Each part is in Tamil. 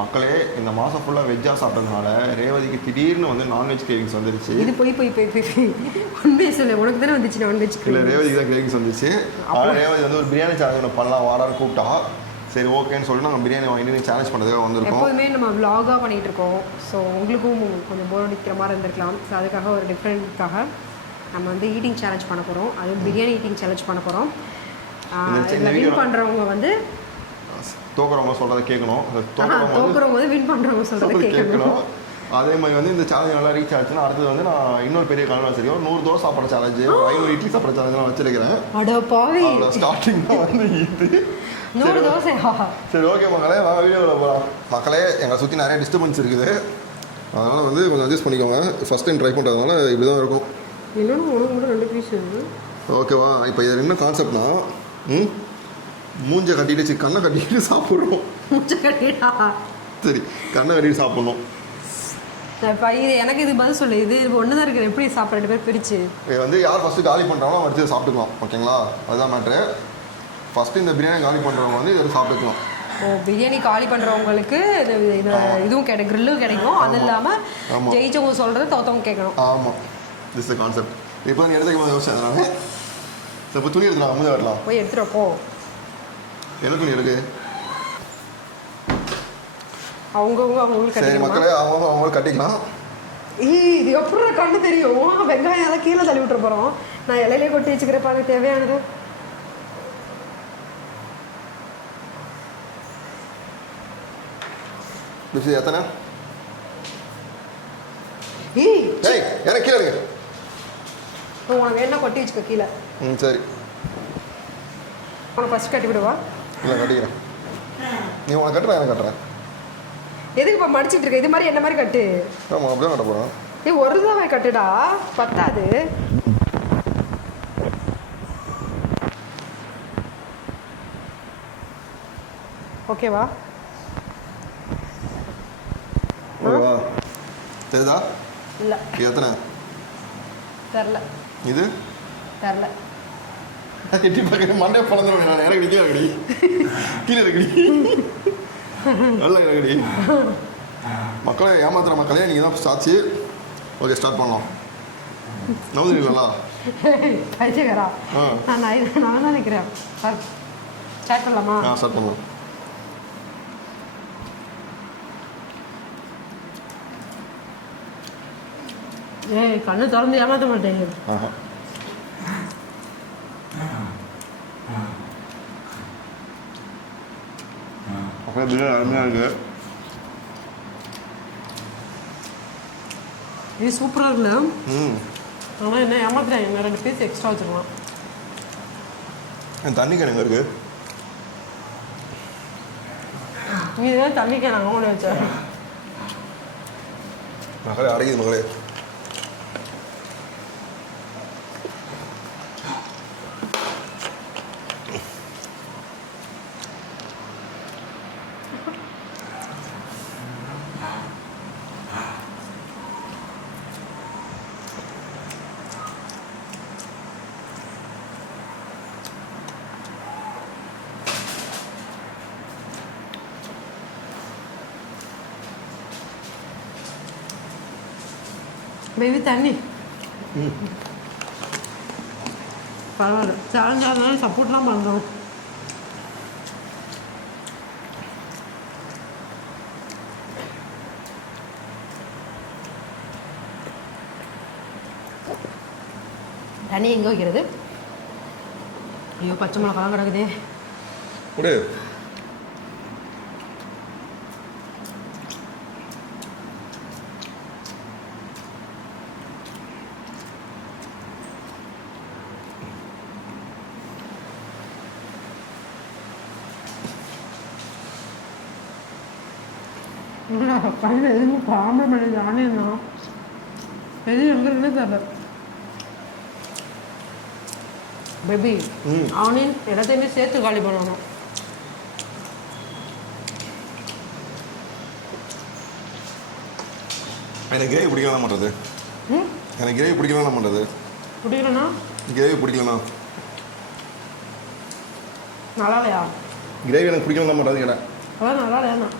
மக்களே இந்த மாதம் ஃபுல்லாக வெஜ்ஜாக சாப்பிட்டதுனால ரேவதிக்கு திடீர்னு வந்து நான்வெஜ் கிரேவிங்ஸ் வந்துருச்சு. இது போய் உண்மையை சொல்லு, உனக்கு தானே வந்துச்சு நான்வெஜ்? இல்லை, ரேவதிக்கு தான் கிரேவிங்ஸ் வந்துச்சு. அப்புறம் ரேவதி வந்து ஒரு பிரியாணி சேலஞ்ச் ஒன்று பண்ணலாம் வாடான்னு கூப்பிட்டா, சரி ஓகேன்னு சொல்லிட்டு நாங்கள் பிரியாணி வாங்கிட்டு சேலஞ்ச் பண்ணுறதுக்காக வந்திருக்கோம். எப்போதுமே நம்ம விலாகாக பண்ணிகிட்டு இருக்கோம். ஸோ உங்களுக்கும் கொஞ்சம் போர் அடிக்கிற மாதிரி இருந்திருக்கலாம். ஸோ அதுக்காக ஒரு டிஃப்ரெண்ட்காக நம்ம வந்து ஈட்டிங் சேலஞ்ச் பண்ண போகிறோம். அதுவும் பிரியாணி ஈட்டிங் சேலஞ்ச் பண்ண போகிறோம். இதில் வின் பண்ணுறவங்க வந்து தோக்குறவங்க சொல்கிறத கேட்கணும். தோக்குறவங்க வந்து வின் பண்ணுறவங்க சொல்கிறத கேட்கணும். அதே மாதிரி வந்து இந்த சேலஞ்ச் நல்லா ரீச் ஆச்சுன்னா அடுத்தது வந்து நான் இன்னொரு பெரிய கனவு சரி 100 தோசை சாப்பிட்ற சேலஞ்சு, 500 இட்லி சாப்பிட்ற சேலஞ்சு நான் வச்சிருக்கிறேன். அவ்வளோ ஸ்டார்டிங் தான் வந்து இது 100 தோசை. சரி ஓகே மக்களே, வாங்க வீடியோவில் போகலாம். மக்களே, எங்களை சுற்றி நிறைய டிஸ்டர்பன்ஸ் இருக்குது, அதனால் வந்து கொஞ்சம் அட்ஜஸ்ட் பண்ணிக்கோங்க. ஃபஸ்ட் டைம் ட்ரை பண்ணுறதுனால இப்படி தான் இருக்கும். இன்னொன்று உனக்கு மட்டும் 2 பீஸ் ஓகேவா? இப்போ இது என்ன கான்செப்ட்னா, மூஞ்சை கட்டிட்டு கண்ணை கட்டிட்டு சாப்பிட்றோம். மூஞ்சை கட்டிட்டா சரி, கண்ணை கட்டிட்டு சாப்பிட்ணும். இப்போ இது எனக்கு இது பதில் சொல்லு. இது ஒன்று தான் இருக்குது, எப்படி சாப்பிட்ற 2 பேர் பிரித்து இது வந்து யார் ஃபஸ்ட்டு காலி பண்ணுறாங்களோ அவன் வச்சு சாப்பிட்டுக்கலாம். ஓகேங்களா? அதுதான் மேட்ரு. ஃபஸ்ட்டு இந்த பிரியாணி காலி பண்ணுறவங்க வந்து இதை சாப்பிட்டுக்கலாம். பிரியாணி காலி பண்ணுறவங்களுக்கு இதுவும் கிடைக்கும், க்ரில்லும் கிடைக்கும். அது இல்லாமல் ஜெயிச்சவங்க சொல்கிறது தோத்தவங்க கேட்கணும். ஆமாம், திஸ் த கான்செப்ட். இப்போ நீ எடுத்துக்கும் போது யோசிச்சு அதனால இப்போ துணி எடுத்துக்கலாம். அமுதா வரலாம், போய் எடுத்துகிட்டு என்ன துணி இருக்கு? அவங்களுக்கு சரி மக்களே, அவங்களுக்கு கட்டிக்கலாம். இது எப்படி கண்டு தெரியும்? வெங்காயம் எல்லாம் கீழே தள்ளி விட்டுற போகிறோம். நான் இலையிலே கொட்டி வச்சுக்கிறேன், பாருங்க தேவையானது. எத்தனை? எனக்கு கீழே இருக்கு. உனக்கு வேணா கொட்டி வச்சுக்க கீழே. சரி, உனக்கு ஃபஸ்ட் கட்டி விடுவா? இல்லை கட்டிக்கிறேன். நீ உனக்கு கட்டுறேன், எனக்கு கட்டுறேன். எதுக்கு இப்போ மடிச்சிட்டு இருக்க? இது மாதிரி என்ன மாதிரி கட்டு. ஆமாம், அப்படியே கட்ட போகிறேன். ஒரு தடவை கட்டுடா, பத்தாது. ஓகேவா? ஓகேவா? தெரியுதா? இல்லை. எத்தனை? தெரில. இது தெரில. எட்டி பார்க்க மண்டே பழந்துடும். நான் எனக்கு கீழே இருக்குடி, கீழே இருக்குடி, நல்லா இருக்குடி. மக்களை ஏமாத்துற மக்களே, நீங்கள் தான் சாட்சி. ஓகே, ஸ்டார்ட் பண்ணலாம். நவுதுங்களா? பைத்தியக்காரா, நான் தான் நினைக்கிறேன். ஸ்டார்ட் பண்ணலாமா? ஸ்டார்ட் பண்ணலாம். கண்ணு திறந்து ஏமாற்ற மாட்டேன். அருமையாக இருக்கு. இது சூப்பராக இருக்குல்ல? ஆனால் என்ன ஏமாத்துறேன், என்ன 2 பீஸ் எக்ஸ்ட்ரா வச்சுருக்கலாம். தண்ணி கிணங்க இருக்கு. நீ தான் தண்ணி கிணங்க ஒன்று வச்சேன். மகளே அடைக்குது மகளே. பேபி தண்ணி பரவாயில்ல. சேலஞ்ச் ஆகுதுனால சப்போர்ட்லாம் பண்ணுறோம். தண்ணி எங்கே வைக்கிறது? ஐயோ, பச்சை மிளகாலாம் கிடக்குதே. கையில் எதுவுமே காமெடி பண்ணி நானே தான் எது எங்கே இருக்குன்னே தெரியல. பேபி, ஆனியன் எல்லாத்தையுமே சேர்த்து காலி பண்ணணும். எனக்கு கிரேவி பிடிக்கலாம் பண்ணுறது. எனக்கு கிரேவி பிடிக்கலாம் பண்ணுறது. பிடிக்கலண்ணா? கிரேவி பிடிக்கலண்ணா. நல்லா இல்லையா? கிரேவி எனக்கு பிடிக்கலாம் பண்ணுறது கேட்டேன். அதான் நல்லா இல்லையாண்ணா?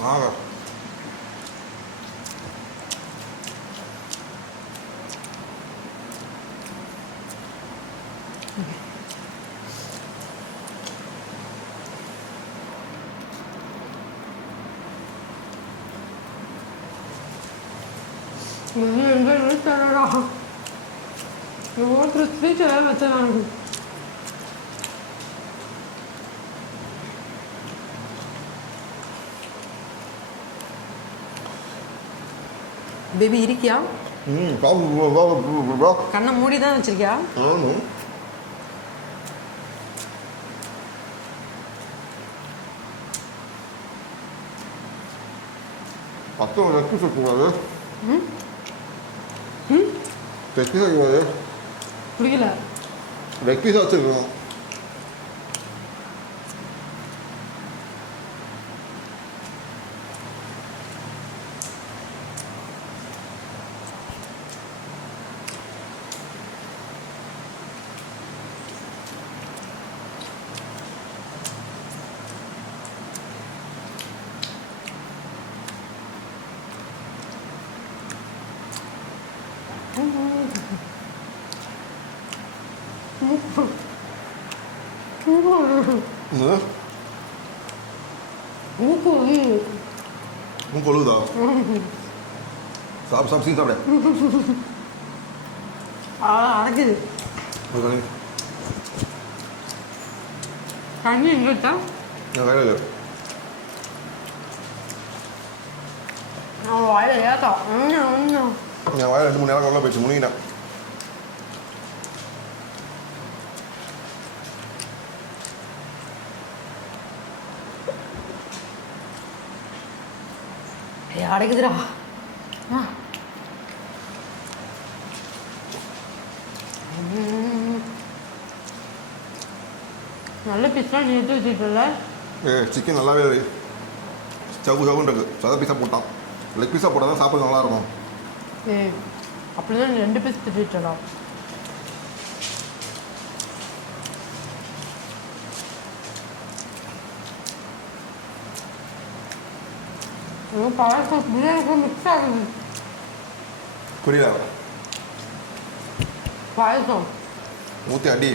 ஆகா எங்கே தரடா ஒருத்தர் ஸ்பீச் எல்லாம் வச்சேன் பேபி இருக்கியா கண்ணை மூடி தான் வச்சிருக்கியா ஆமாம் பக்கம் ரெக்கு சொல்லக்கூடாது ரெக்கு சொல்லக்கூடாது புரியல ரெக்கி வச்சுருக்கோம் கொழுதா சாப்பிடு சாப்பிடு சீன் சாப்பிட அடக்குது தண்ணி எங்கிட்ட கையில் நான் வாயில ஏத்தா என் வாயில் 2-3 நேரம் கொள்ள போயிடுச்சு முனிகிட்டேன் அடைக்குதுடா நல்ல பீஸ்லாம் நீ எடுத்து வச்சுட்டல சிக்கன் நல்லாவே சவு சவுன்னு இருக்கு சத பீஸாக போட்டான் லெக் பீஸாக போட்டால் தான் சாப்பிட நல்லாயிருக்கும் அப்படிதான் நீ 2 பீஸ் திட்டா பாயசம் பிரியாணிக்கு மிக்ஸ் ஆகுது புரியல பாயசம் ஊற்றி அடி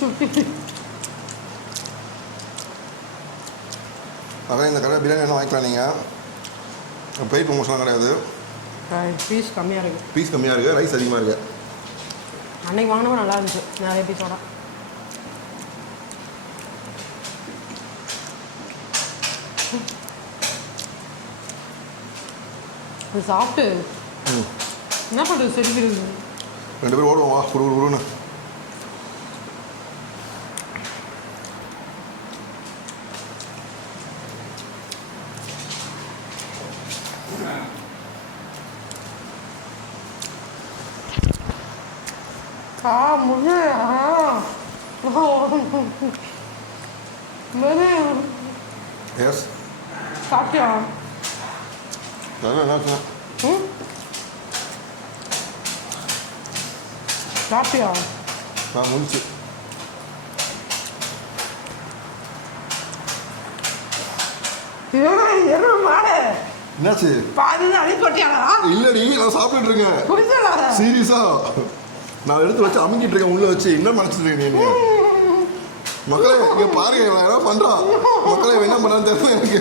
சுத்தி அதான் இந்த கடை பிரியாணி எல்லாம் வாங்கிக்கலாம் நீங்கள் பெரிய ப்ரொமோஷன்லாம் கிடையாது பீஸ் கம்மியாக இருக்குது பீஸ் கம்மியாக இருக்குது ரைஸ் அதிகமாக இருக்குது அன்னைக்கு வாங்கினவும் நல்லா இருந்துச்சு நிறைய பீஸோட அது சாப்பிட்டு என்ன பண்ணுறது செடிக்கிறது 2 பேரும் ஓடுவோம் வா குருன்னு मुझे मैंने எஸ் சாப்பிட்டியா என்ன சாப்பிட்டியா நான் முடிச்சு என்ன மாடு என்னாச்சு பாதி அடி போட்டியாடா இல்லடி நான் சாப்பிட்டுட்டு இருக்கேன் குடிச்சல சீரியஸா நான் எடுத்து வச்சு அமுக்கிட்டு இருக்கேன் உள்ள வச்சு என்ன நினைச்சிட்டு நீ மக்களே இங்க பாருங்க இவன் என்ன பண்றான் மக்களே இவன் என்ன பண்றான்னு தெரியல எனக்கு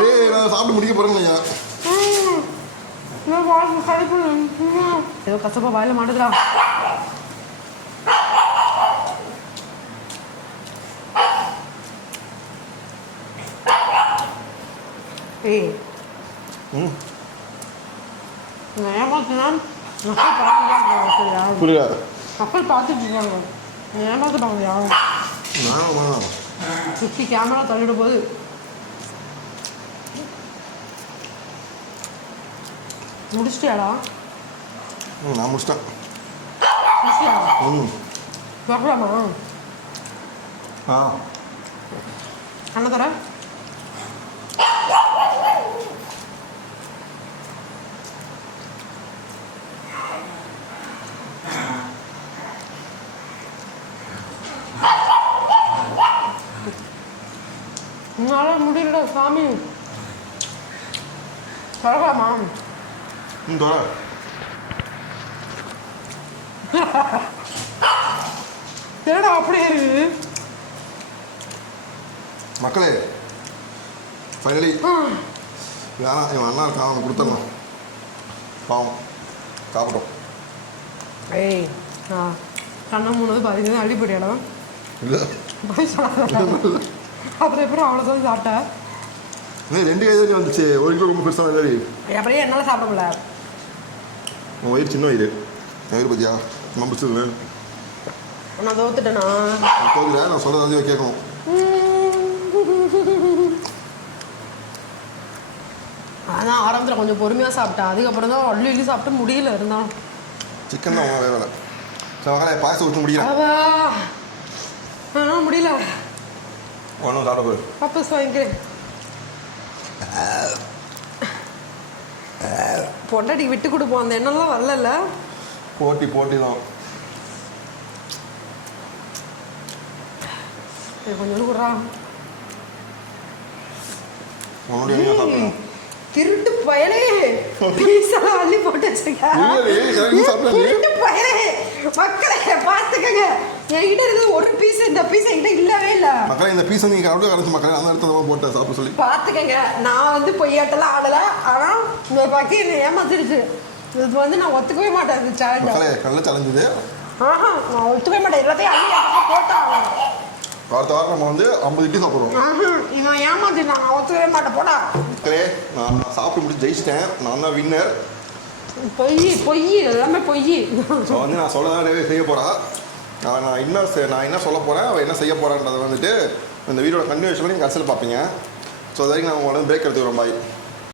ஏய் நான் சாப்பிட்டு முடிக்க போறேன் ஏதோ கசப்பா வாயில மாட்டுதுடா ஏய் ஏமாத்தினா புரியல மக்கள் பார்த்துட்டு இருக்காங்க ஏமாத்துட்டாங்க யாரும் சுற்றி கேமரா தள்ளிடும் போது முடிச்சிட்டியாடா நான் முடிச்சிட்டேன் முடிச்சியா ம் பார்க்கலாமா ஆ அண்ணா தர என்னால் முடியல சாமி. சொல்லலாமா? தோற என்னடா அப்படியே இருக்கு மக்களே. ஃபைனலி வேணாம், இவன் அண்ணா இருக்கான், அவன் கொடுத்துடலாம். பாவம் சாப்பிட்டோம். ஏய் கண்ணை மூணு பார்த்தீங்கன்னா அள்ளிப்படி இடம் இல்லை போய் சொல்லாத. அப்புறம் எப்படி அவ்வளோதான் சாப்பிட்டேன். ரெண்டு கைது வந்துச்சு. ஒரு கிலோ ரொம்ப பெருசாக இல்லை. அப்படியே என்னால் சாப்பிட முடியல. உன் வயிறு சின்ன வயிறு. வயிறு பத்தியா நம்ம பிடிச்சது. நான் தோத்துட்டேனா? தோதுல நான் சொல்கிறத வந்து கேட்கணும். அதான் ஆரம்பத்தில் கொஞ்சம் பொறுமையாக சாப்பிட்டேன். அதுக்கப்புறம் தான் அள்ளி அள்ளி சாப்பிட்டு முடியல இருந்தாலும். சிக்கன் தான் வேலை வேலை. சரி மகளே, பாயசம் ஊற்ற முடியல. ஆனால் முடியல. ஒன்றும் சாப்பிட போய் வாபஸ் வாங்கிக்கிறேன். பொண்டாட்டி விட்டு கொடுப்போம். அந்த எண்ணெல்லாம் வரல. போட்டி தான். கொஞ்சம் விட்றா. உன்னுடைய சாப்பிடலாம். திருட்டு பயலே பீஸா அள்ளி போட்டு வச்சிருக்கேன். திருட்டு பயலே மக்களே பார்த்துக்கங்க. என்கிட்ட இருக்குது ஒரு பீஸ். இந்த பீஸ் என்கிட்ட இல்லவே இல்லை. மக்களே இந்த பீஸ் நீங்கள் அப்படியே கரைச்சி மக்களே அந்த இடத்துல போட்டேன் சாப்பிட சொல்லி பார்த்துக்கங்க. நான் வந்து பொய்யாட்டெல்லாம் ஆடலை. ஆனால் இன்னொரு பக்கம் என்னை ஏமாத்திருச்சு. இது வந்து நான் ஒத்துக்கவே மாட்டேன். இது சேலஞ்ச் மக்களே கல்ல சேலஞ்சுது. நான் ஒத்துக்கவே மாட்டேன். எல்லாத்தையும் அள்ளி போட்டாங்க. அடுத்த வாரம் நம்ம வந்து 50 இட்லி சாப்பிட்றோம். இவன் ஏமாத்தி நான் ஒத்துக்கவே மாட்டேன். போடா மக்களே, நான் சாப்பிட்டு முடிச்சு ஜெயிச்சிட்டேன். நான் தான் வின்னர். பொய் எல்லாமே பொய். ஸோ வந்து நான் சொல்ல தான் செய்ய போகிறேன். நான் என்ன சொல்ல போகிறேன், அவள் என்ன செய்ய போகிறான்றதை வந்துட்டு இந்த வீடியோட கண்டினியூஷனில் நீங்கள் கடைசியில் பார்ப்பீங்க. ஸோ அது வரைக்கும் நான் உங்களை பிரேக் எடுத்துக்கிறோம். பாய்.